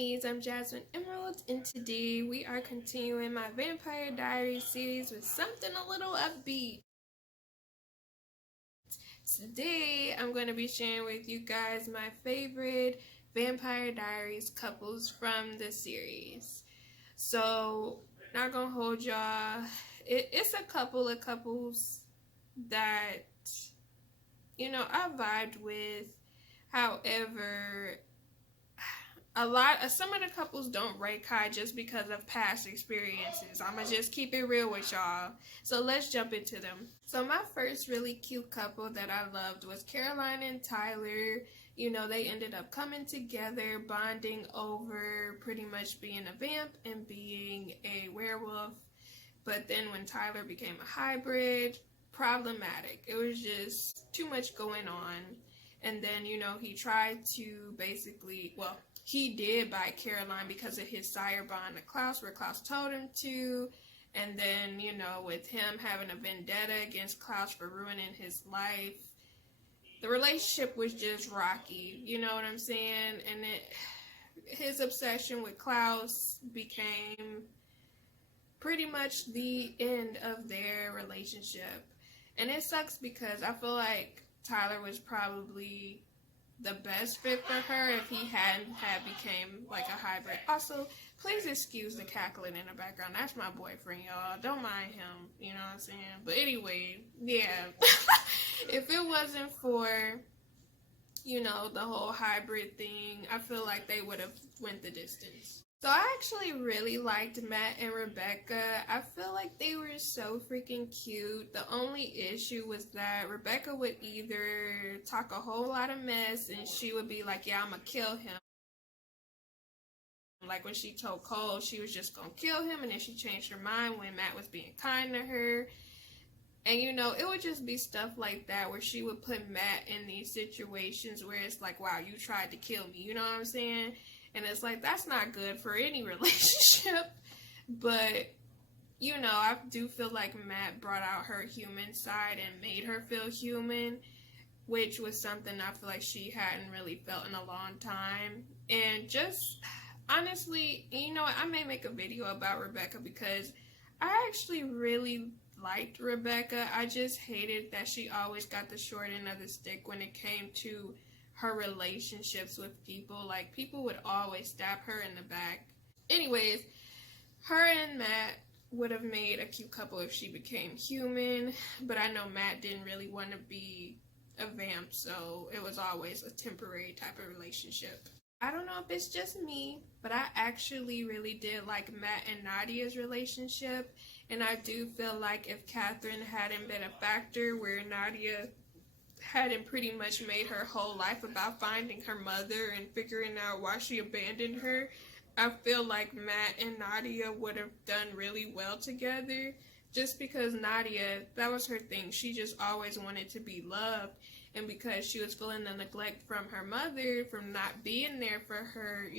Emmys. I'm Jasmine Emerald, and today we are continuing my Vampire Diaries series with something a little upbeat. Today, I'm going to be sharing with you guys my favorite Vampire Diaries couples from the series. So, not gonna hold y'all. It's a couple of couples that, I vibed with. However, some of the couples don't rate high just because of past experiences. I'ma just keep it real with y'all. So let's jump into them. So my first really cute couple that I loved was Caroline and Tyler. They ended up coming together, bonding over pretty much being a vamp and being a werewolf. But then when Tyler became a hybrid, problematic. It was just too much going on. And then, he tried to he did buy Caroline because of his sire bond to Klaus, where Klaus told him to. And then, with him having a vendetta against Klaus for ruining his life, the relationship was just rocky. You know what I'm saying? And his obsession with Klaus became pretty much the end of their relationship. And it sucks because I feel like Tyler was probably the best fit for her if he hadn't became like a hybrid. Also, please excuse the cackling in the background. That's my boyfriend, y'all. Don't mind him, you know what I'm saying? But anyway, yeah. If it wasn't for, the whole hybrid thing, I feel like they would have went the distance. So I actually really liked Matt and Rebecca. I feel like they were so freaking cute. The only issue was that Rebecca would either talk a whole lot of mess and she would be like, yeah, I'm gonna kill him. Like when she told Cole she was just gonna kill him, and then she changed her mind when Matt was being kind to her. And it would just be stuff like that where she would put Matt in these situations where it's like, wow, you tried to kill me, you know what I'm saying? And it's like, that's not good for any relationship. But, I do feel like Matt brought out her human side and made her feel human, which was something I feel like she hadn't really felt in a long time. And just, honestly, I may make a video about Rebecca because I actually really liked Rebecca. I just hated that she always got the short end of the stick when it came to her relationships with people. Like, people would always stab her in the back. Anyways, her and Matt would have made a cute couple if she became human, but I know Matt didn't really want to be a vamp, so it was always a temporary type of relationship. I don't know if it's just me, but I actually really did like Matt and Nadia's relationship, and I do feel like if Catherine hadn't been a factor, where Nadia hadn't pretty much made her whole life about finding her mother and figuring out why she abandoned her, I feel like Matt and Nadia would have done really well together, just because Nadia, that was her thing. She just always wanted to be loved, and because she was feeling the neglect from her mother, from not being there for her,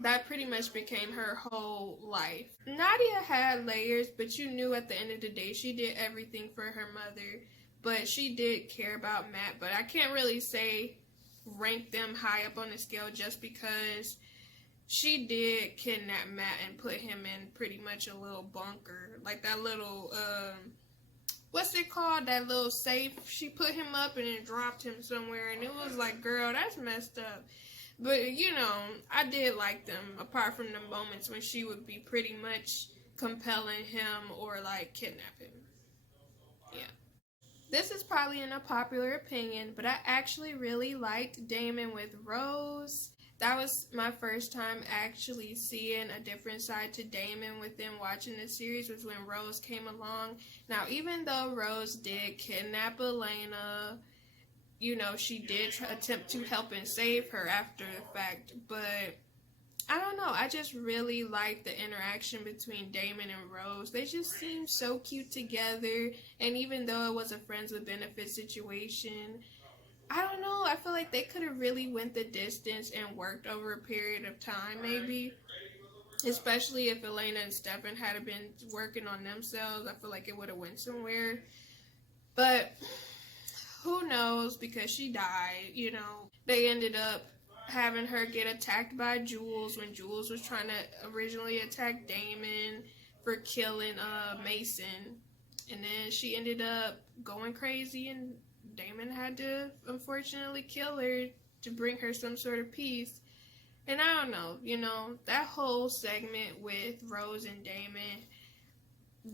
that pretty much became her whole life. Nadia had layers, but you knew at the end of the day she did everything for her mother. But she did care about Matt, but I can't really say rank them high up on the scale just because she did kidnap Matt and put him in pretty much a little bunker. Like that little, what's it called? That little safe. She put him up and then dropped him somewhere, and it was like, girl, that's messed up. But, I did like them, apart from the moments when she would be pretty much compelling him or, like, kidnap him. Yeah. This is probably an unpopular opinion, but I actually really liked Damon with Rose. That was my first time actually seeing a different side to Damon within watching the series, was when Rose came along. Now, even though Rose did kidnap Elena, she did attempt to help and save her after the fact, but I don't know, I just really like the interaction between Damon and Rose. They just seem so cute together, and even though it was a friends with benefits situation, I don't know, I feel like they could have really went the distance and worked over a period of time, maybe. Especially if Elena and Stefan had been working on themselves, I feel like it would have went somewhere. But who knows, because she died, They ended up having her get attacked by Jules when Jules was trying to originally attack Damon for killing Mason. And then she ended up going crazy and Damon had to unfortunately kill her to bring her some sort of peace. And I don't know, you know, that whole segment with Rose and Damon,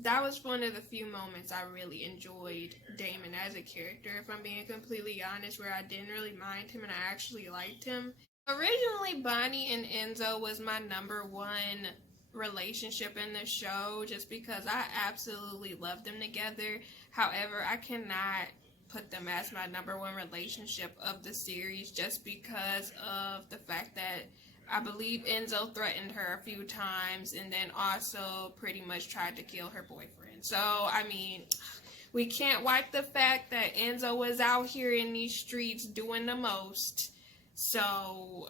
that was one of the few moments I really enjoyed Damon as a character, if I'm being completely honest, where I didn't really mind him and I actually liked him. Originally, Bonnie and Enzo was my number one relationship in the show just because I absolutely love them together. However, I cannot put them as my number one relationship of the series just because of the fact that I believe Enzo threatened her a few times and then also pretty much tried to kill her boyfriend. So, I mean, we can't wipe the fact that Enzo was out here in these streets doing the most. So,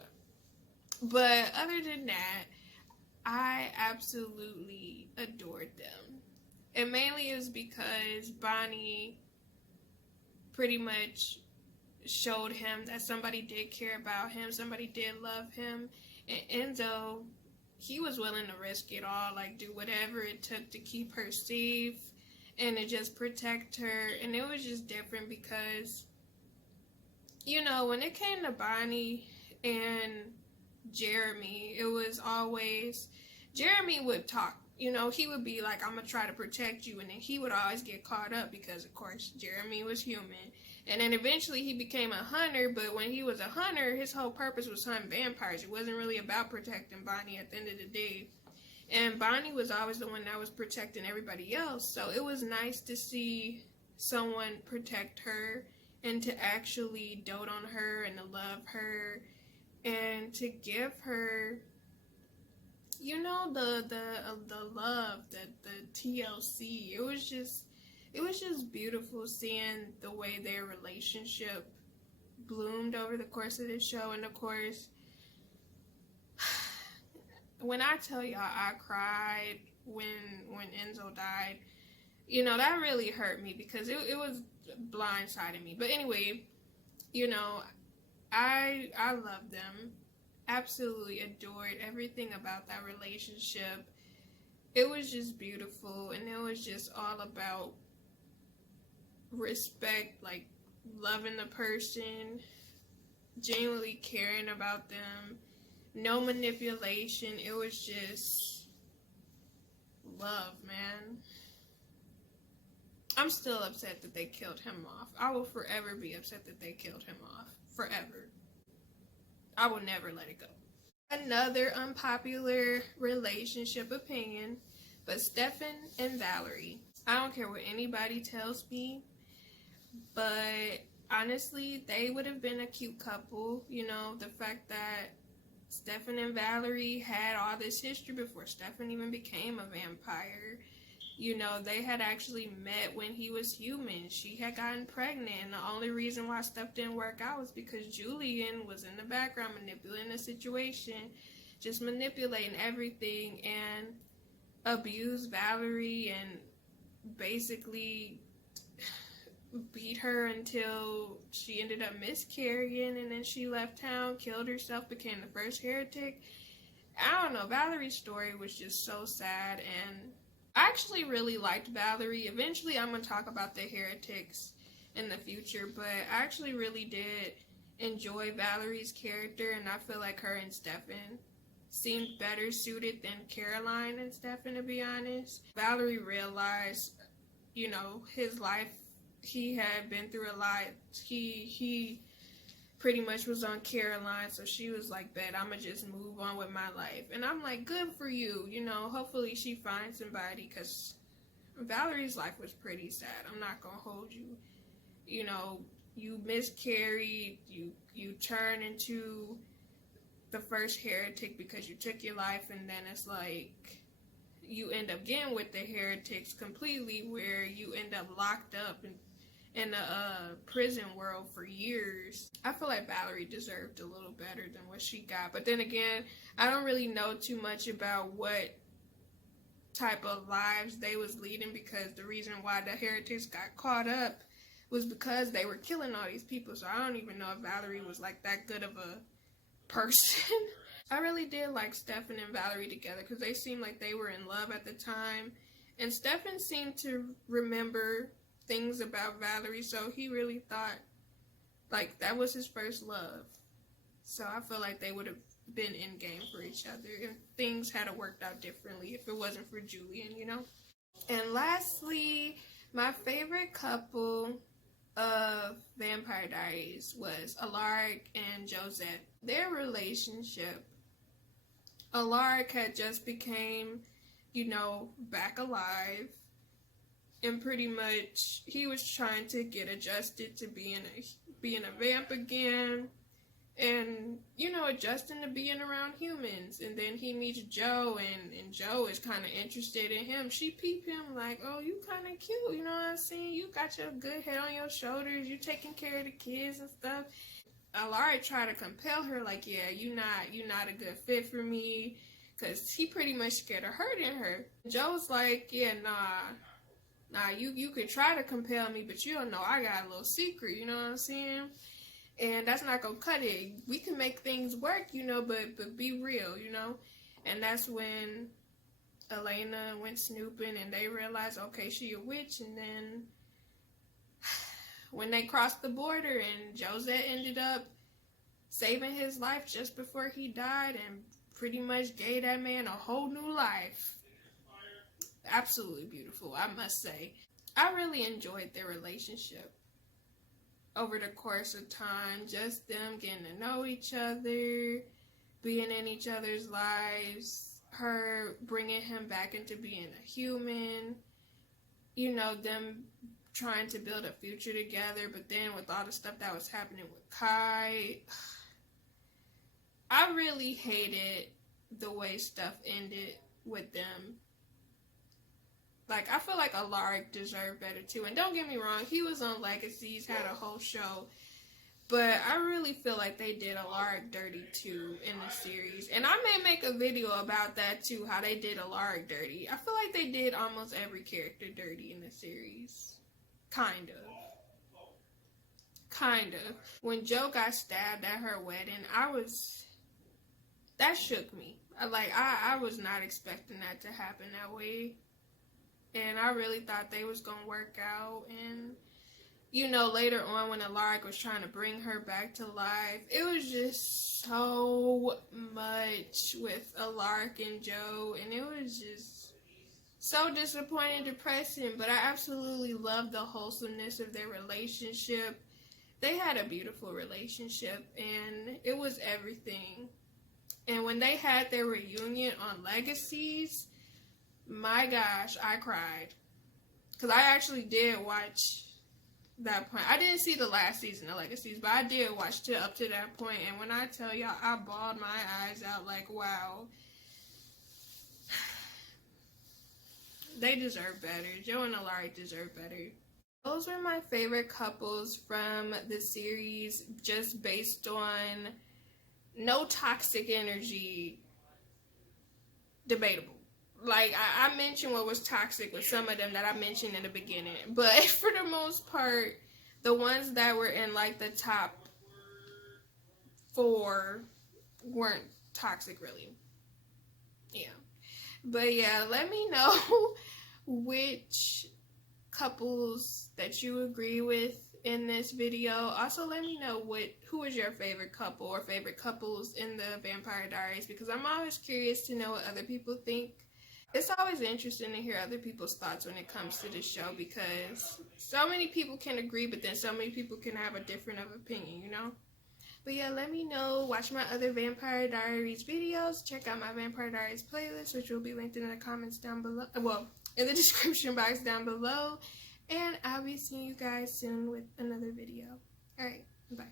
but other than that, I absolutely adored them. And mainly is because Bonnie pretty much showed him that somebody did care about him, somebody did love him, and Enzo, he was willing to risk it all, like do whatever it took to keep her safe and to just protect her. And it was just different because, you know, when it came to Bonnie and Jeremy, it was always, Jeremy would talk, you know, he would be like, I'm gonna try to protect you, and then he would always get caught up because, of course, Jeremy was human. And then eventually he became a hunter, but when he was a hunter, his whole purpose was hunting vampires. It wasn't really about protecting Bonnie at the end of the day. And Bonnie was always the one that was protecting everybody else. So it was nice to see someone protect her and to actually dote on her and to love her and to give her, you know, the love, the TLC. It was just beautiful seeing the way their relationship bloomed over the course of the show. And of course, when I tell y'all I cried when Enzo died, you know, that really hurt me because it was blindsiding me. But anyway, you know, I love them. Absolutely adored everything about that relationship. It was just beautiful, and it was just all about respect, like loving the person, genuinely caring about them, no manipulation. It was just love, man. I'm still upset that they killed him off. I will forever be upset that they killed him off. Forever. I will never let it go. Another unpopular relationship opinion, but Stefan and Valerie. I don't care what anybody tells me, but honestly, they would have been a cute couple. You know, the fact that Stefan and Valerie had all this history before Stefan even became a vampire. You know, they had actually met when he was human. She had gotten pregnant, and the only reason why stuff didn't work out was because Julian was in the background manipulating the situation, just manipulating everything, and abused Valerie and basically beat her until she ended up miscarrying, and then she left town, killed herself, became the first heretic. I don't know, Valerie's story was just so sad, and I actually really liked Valerie. Eventually, I'm going to talk about the heretics in the future, but I actually really did enjoy Valerie's character, and I feel like her and Stefan seemed better suited than Caroline and Stefan, to be honest. Valerie realized, you know, his life, he had been through a lot. He pretty much was on Caroline, so she was like, bet I'm gonna just move on with my life. And I'm like, good for you, you know, hopefully she finds somebody, because Valerie's life was pretty sad. I'm not gonna hold you. You know, you miscarried, you turn into the first heretic because you took your life, and then it's like you end up getting with the heretics completely, where you end up locked up in the prison world for years. I feel like Valerie deserved a little better than what she got. But then again, I don't really know too much about what type of lives they was leading, because the reason why the heretics got caught up was because they were killing all these people. So I don't even know if Valerie was like that good of a person. I really did like Stefan and Valerie together because they seemed like they were in love at the time. And Stefan seemed to remember things about Valerie, so he really thought like that was his first love. So I feel like they would have been in game for each other, and things had worked out differently if it wasn't for Julian, you know? And lastly, my favorite couple of Vampire Diaries was Alaric and Joseph. Their relationship, Alaric had just became, you know, back alive, and pretty much he was trying to get adjusted to being a vamp again, and, you know, adjusting to being around humans. And then he meets Joe, and Joe is kind of interested in him. She peeped him like, oh, you kind of cute, you know what I'm saying? You got your good head on your shoulders, you taking care of the kids and stuff. Alaric tried to compel her like, yeah, you not a good fit for me, because he pretty much scared of hurting her. Joe's like, yeah, nah, you could try to compel me, but you don't know I got a little secret, you know what I'm saying? And that's not gonna cut it. We can make things work, you know, but be real, you know? And that's when Elena went snooping and they realized, okay, she a witch. And then when they crossed the border and Josette ended up saving his life just before he died and pretty much gave that man a whole new life. Absolutely beautiful, I must say. I really enjoyed their relationship over the course of time, just them getting to know each other, being in each other's lives, her bringing him back into being a human, you know, them trying to build a future together, but then with all the stuff that was happening with Kai, I really hated the way stuff ended with them. Like, I feel like Alaric deserved better too. And don't get me wrong, he was on Legacies, had a whole show. But I really feel like they did Alaric dirty too in the series. And I may make a video about that too, how they did Alaric dirty. I feel like they did almost every character dirty in the series. Kind of. When Joe got stabbed at her wedding, that shook me. I was not expecting that to happen that way. And I really thought they was going to work out. And, you know, later on when Alaric was trying to bring her back to life, it was just so much with Alaric and Joe. And it was just so disappointing, depressing. But I absolutely loved the wholesomeness of their relationship. They had a beautiful relationship. And it was everything. And when they had their reunion on Legacies, my gosh, I cried. Because I actually did watch that point. I didn't see the last season of Legacies, but I did watch up to that point. And when I tell y'all, I bawled my eyes out like, wow. They deserve better. Joe and Alaric deserve better. Those were my favorite couples from the series, just based on no toxic energy. Debatable. Like, I mentioned what was toxic with some of them that I mentioned in the beginning. But for the most part, the ones that were in, like, the top 4 weren't toxic, really. Yeah. But, yeah, let me know which couples that you agree with in this video. Also, let me know who is your favorite couple or favorite couples in the Vampire Diaries, because I'm always curious to know what other people think. It's always interesting to hear other people's thoughts when it comes to the show, because so many people can agree, but then so many people can have a different of opinion, you know? But yeah, let me know. Watch my other Vampire Diaries videos. Check out my Vampire Diaries playlist, which will be linked in the comments down below. Well, in the description box down below. And I'll be seeing you guys soon with another video. Alright, bye.